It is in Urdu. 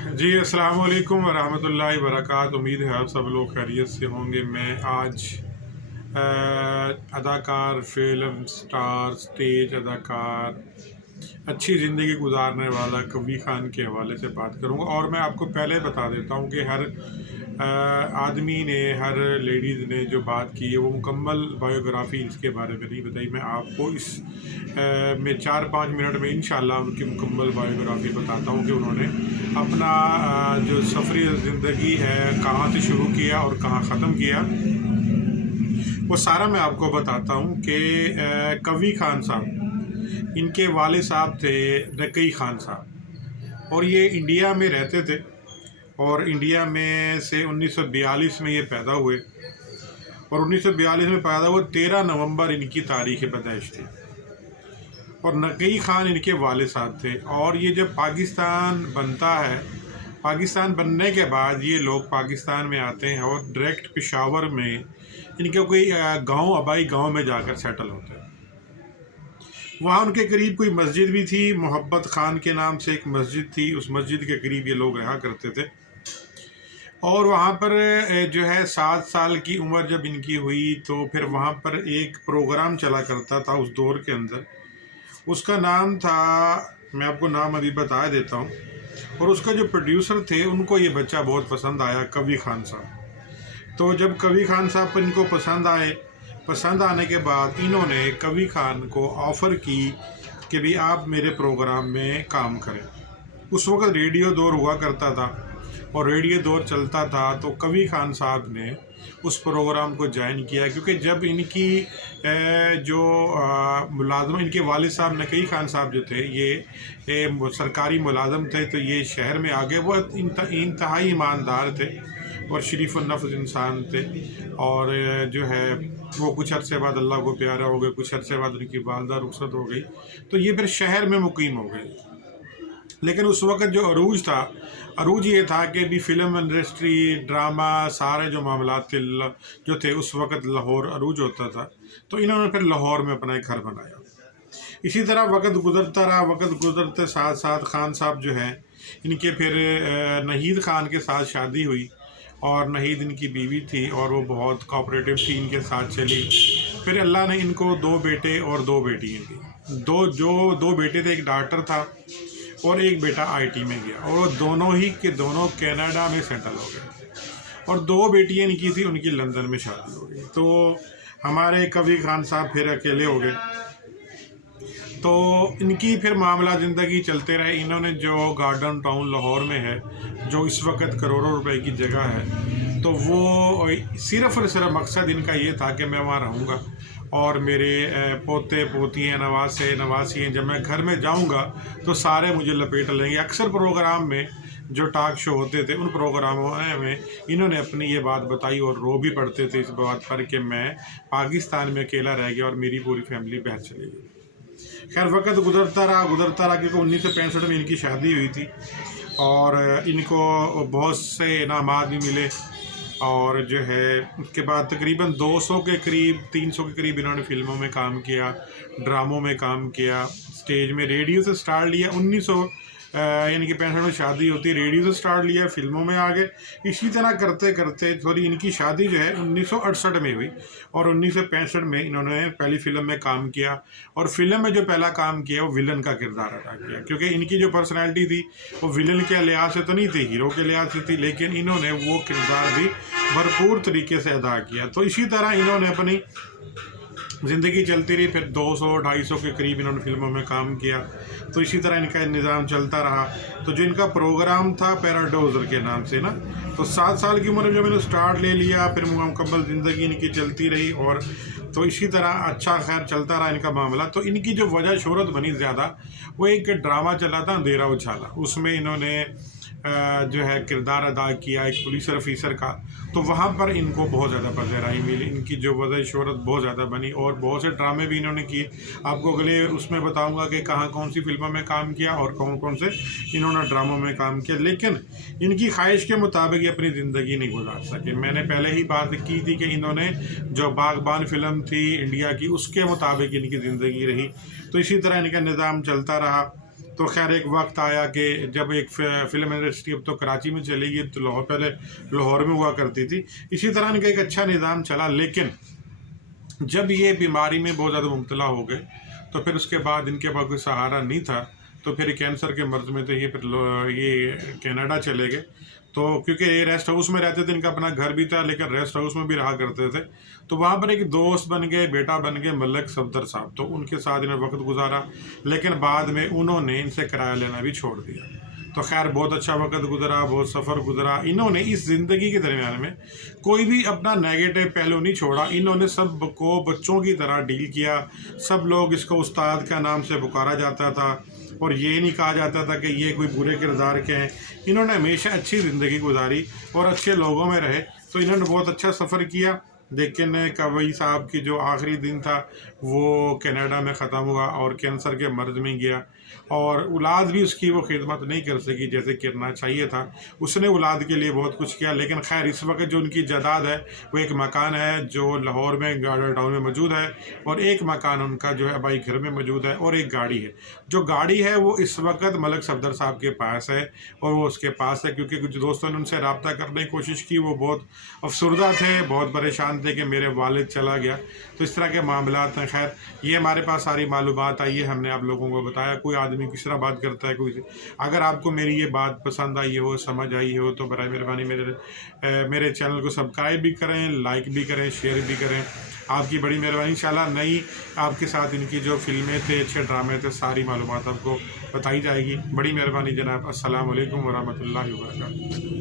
جی السلام علیکم ورحمۃ اللہ وبرکاتہ۔ امید ہے آپ سب لوگ خیریت سے ہوں گے۔ میں آج اداکار، فلم سٹار، اسٹیج اداکار، اچھی زندگی گزارنے والا کوی خان کے حوالے سے بات کروں گا۔ اور میں آپ کو پہلے بتا دیتا ہوں کہ ہر آدمی نے، ہر لیڈیز نے جو بات کی ہے وہ مکمل بایوگرافی اس کے بارے میں نہیں بتائی۔ میں آپ کو اس میں 4-5 منٹ میں انشاءاللہ ان کی مکمل بایوگرافی بتاتا ہوں کہ انہوں نے اپنا جو سفری زندگی ہے کہاں سے شروع کیا اور کہاں ختم کیا، وہ سارا میں آپ کو بتاتا ہوں۔ کہ کوی خان صاحب، ان کے والد صاحب تھے نقی خان صاحب، اور یہ انڈیا میں رہتے تھے، اور انڈیا میں سے 1942 میں یہ پیدا ہوئے، اور 1942 میں پیدا ہوئے 13 نومبر ان کی تاریخ پیدائش تھی، اور نقی خان ان کے والد صاحب تھے۔ اور یہ جب پاکستان بنتا ہے، پاکستان بننے کے بعد یہ لوگ پاکستان میں آتے ہیں اور ڈائریکٹ پشاور میں ان کے کوئی گاؤں، آبائی گاؤں میں جا کر سیٹل ہوتے ہیں۔ وہاں ان کے قریب کوئی مسجد بھی تھی، محبت خان کے نام سے ایک مسجد تھی، اس مسجد کے قریب یہ لوگ رہا کرتے تھے۔ اور وہاں پر جو ہے 7 سال کی عمر جب ان کی ہوئی تو پھر وہاں پر ایک پروگرام چلا کرتا تھا اس دور کے اندر، اس کا نام تھا، میں آپ کو نام ابھی بتا دیتا ہوں، اور اس کا جو پروڈیوسر تھے ان کو یہ بچہ بہت پسند آیا، کوی خان صاحب۔ تو جب کوی خان صاحب ان کو پسند آنے کے بعد انہوں نے کوی خان کو آفر کی کہ بھی آپ میرے پروگرام میں کام کریں۔ اس وقت ریڈیو دور ہوا کرتا تھا، اور ریڈیو دور چلتا تھا تو کوی خان صاحب نے اس پروگرام کو جوائن کیا، کیونکہ جب ان کی جو ملازم، ان کے والد صاحب نقی خان صاحب جو تھے یہ سرکاری ملازم تھے، تو یہ شہر میں آگے وہ انتہائی ایماندار تھے اور شریف النفس انسان تھے، اور جو ہے وہ کچھ عرصے بعد اللہ کو پیارا ہو گئے، کچھ عرصے بعد ان کی والدہ رخصت ہو گئی، تو یہ پھر شہر میں مقیم ہو گئے۔ لیکن اس وقت جو عروج تھا، عروج یہ تھا کہ بھی فلم انڈسٹری، ڈرامہ، سارے جو معاملات تھے جو تھے اس وقت لاہور عروج ہوتا تھا، تو انہوں نے پھر لاہور میں اپنا ایک گھر بنایا۔ اسی طرح وقت گزرتا رہا، وقت گزرتے ساتھ ساتھ خان صاحب جو ہیں ان کے پھر نہید خان کے ساتھ شادی ہوئی، اور نہید ان کی بیوی تھی اور وہ بہت کوآپریٹو تھی، ان کے ساتھ چلی۔ پھر اللہ نے ان کو 2 بیٹے اور 2 بیٹیاں دی۔ دو بیٹے تھے، ایک ڈاکٹر تھا اور ایک بیٹا IT میں گیا، اور وہ دونوں ہی کے دونوں کینیڈا میں سیٹل ہو گئے، اور 2 بیٹیاں ان کی تھی، ان کی لندن میں شادی ہو گئی۔ تو ہمارے کوی خان صاحب پھر اکیلے ہو گئے، تو ان کی پھر معاملہ زندگی چلتے رہے۔ انہوں نے جو گارڈن ٹاؤن لاہور میں ہے، جو اس وقت کروڑوں روپے کی جگہ ہے، تو وہ صرف اور صرف مقصد ان کا یہ تھا کہ میں وہاں رہوں گا، اور میرے پوتے پوتیاں، نواسے نواسی ہیں، جب میں گھر میں جاؤں گا تو سارے مجھے لپیٹ لیں گے۔ اکثر پروگرام میں جو ٹاک شو ہوتے تھے ان پروگراموں میں انہوں نے اپنی یہ بات بتائی، اور رو بھی پڑتے تھے اس بات پر کہ میں پاکستان میں اکیلا رہ گیا اور میری پوری فیملی باہر چلی گئی۔ خیر وقت گزرتا رہا کیونکہ 1965 میں ان کی شادی ہوئی تھی، اور ان کو بہت سے انعامات بھی ملے، اور جو ہے اس کے بعد تقریباً 200 کے قریب، 300 کے قریب انہوں نے فلموں میں کام کیا، ڈراموں میں کام کیا، اسٹیج میں ریڈیو سے سٹارٹ لیا۔ 1965 میں شادی ہوتی، ریڈیو سے سٹارٹ لیا، فلموں میں آگے، اسی طرح کرتے کرتے تھوڑی ان کی شادی جو ہے 1968 میں ہوئی، اور 1965 میں انہوں نے پہلی فلم میں کام کیا، اور فلم میں جو پہلا کام کیا وہ ولن کا کردار ادا کیا، کیونکہ ان کی جو پرسنالٹی تھی وہ ولن کے لحاظ سے تو نہیں تھی، ہیرو کے لحاظ سے تھی، لیکن انہوں نے وہ کردار بھی بھرپور طریقے سے ادا کیا۔ تو اسی طرح انہوں نے اپنی زندگی چلتی رہی، پھر 200-250 کے قریب انہوں نے فلموں میں کام کیا، تو اسی طرح ان کا نظام چلتا رہا۔ تو جو ان کا پروگرام تھا پیراڈوزر کے نام سے نا، تو 7 سال کی عمر میں جب انہوں نے سٹارٹ لے لیا، پھر مکمل زندگی ان کی چلتی رہی، اور تو اسی طرح اچھا خیر چلتا رہا ان کا معاملہ۔ تو ان کی جو وجہ شہرت بنی زیادہ، وہ ایک ڈرامہ چلا تھا اندھیرا اجالا، اس میں انہوں نے جو ہے کردار ادا کیا ایک پولیس آفیسر کا، تو وہاں پر ان کو بہت زیادہ پذیرائی ملی، ان کی جو وجہ شہرت بہت زیادہ بنی، اور بہت سے ڈرامے بھی انہوں نے کیے۔ آپ کو اگلے اس میں بتاؤں گا کہ کہاں کون سی فلموں میں کام کیا اور کون سے انہوں نے ڈراموں میں کام کیا، لیکن ان کی خواہش کے مطابق یہ اپنی زندگی نہیں گزار سکے۔ میں نے پہلے ہی بات کی تھی کہ انہوں نے جو باغبان فلم تھی انڈیا کی، اس کے مطابق ان کی زندگی رہی، تو اسی طرح ان کا نظام چلتا رہا۔ تو خیر ایک وقت آیا کہ جب ایک فلم انڈسٹری اب تو کراچی میں چلے گی، تو لاہور پہلے لاہور میں ہوا کرتی تھی، اسی طرح ان کا ایک اچھا نظام چلا، لیکن جب یہ بیماری میں بہت زیادہ مبتلا ہو گئے تو پھر اس کے بعد ان کے پاس کوئی سہارا نہیں تھا، تو پھر کینسر کے مرض میں تھے یہ، پھر یہ کینیڈا چلے گئے، تو کیونکہ یہ ریسٹ ہاؤس میں رہتے تھے، ان کا اپنا گھر بھی تھا لیکن ریسٹ ہاؤس میں بھی رہا کرتے تھے، تو وہاں پر ایک دوست بن گئے، بیٹا بن گئے ملک صفدر صاحب، تو ان کے ساتھ انہوں نے وقت گزارا، لیکن بعد میں انہوں نے ان سے کرایہ لینا بھی چھوڑ دیا۔ تو خیر بہت اچھا وقت گزرا، بہت سفر گزرا، انہوں نے اس زندگی کے درمیان میں کوئی بھی اپنا نیگیٹو پہلو نہیں چھوڑا، انہوں نے سب کو بچوں کی طرح ڈیل کیا، سب لوگ اس کو استاد کا نام سے پکارا جاتا تھا، اور یہ نہیں کہا جاتا تھا کہ یہ کوئی برے کردار کے ہیں، انہوں نے ہمیشہ اچھی زندگی گزاری اور اچھے لوگوں میں رہے، تو انہوں نے بہت اچھا سفر کیا، لیکن کوئی صاحب کی جو آخری دن تھا وہ کینیڈا میں ختم ہوا اور کینسر کے مرض میں گیا، اور اولاد بھی اس کی وہ خدمت نہیں کر سکی جیسے کرنا چاہیے تھا، اس نے اولاد کے لیے بہت کچھ کیا، لیکن خیر اس وقت جو ان کی جائیداد ہے وہ ایک مکان ہے جو لاہور میں گارڈر ٹاؤن میں موجود ہے، اور ایک مکان ان کا جو ہے آبائی گھر میں موجود ہے، اور ایک گاڑی ہے، جو گاڑی ہے وہ اس وقت ملک صفدر صاحب کے پاس ہے، اور وہ اس کے پاس ہے کیونکہ کچھ دوستوں نے ان سے رابطہ کرنے کی کوشش کی، وہ بہت افسردہ تھے، بہت پریشان تھے کہ میرے والد چلا گیا، تو اس طرح کے معاملات ہیں۔ خیر یہ ہمارے پاس ساری معلومات آئی ہے، ہم نے آپ لوگوں کو بتایا، کوئی آدمی کس طرح بات کرتا ہے، کوئی اگر آپ کو میری یہ بات پسند آئی ہو، سمجھ آئی ہو، تو برائے مہربانی میرے چینل کو سبسکرائب بھی کریں، لائک بھی کریں، شیئر بھی کریں، آپ کی بڑی مہربانی، انشاءاللہ نئی آپ کے ساتھ ان کی جو فلمیں تھے، اچھے ڈرامے تھے، ساری معلومات آپ کو بتائی جائے گی۔ بڑی مہربانی جناب، السلام علیکم ورحمۃ اللہ وبرکاتہ۔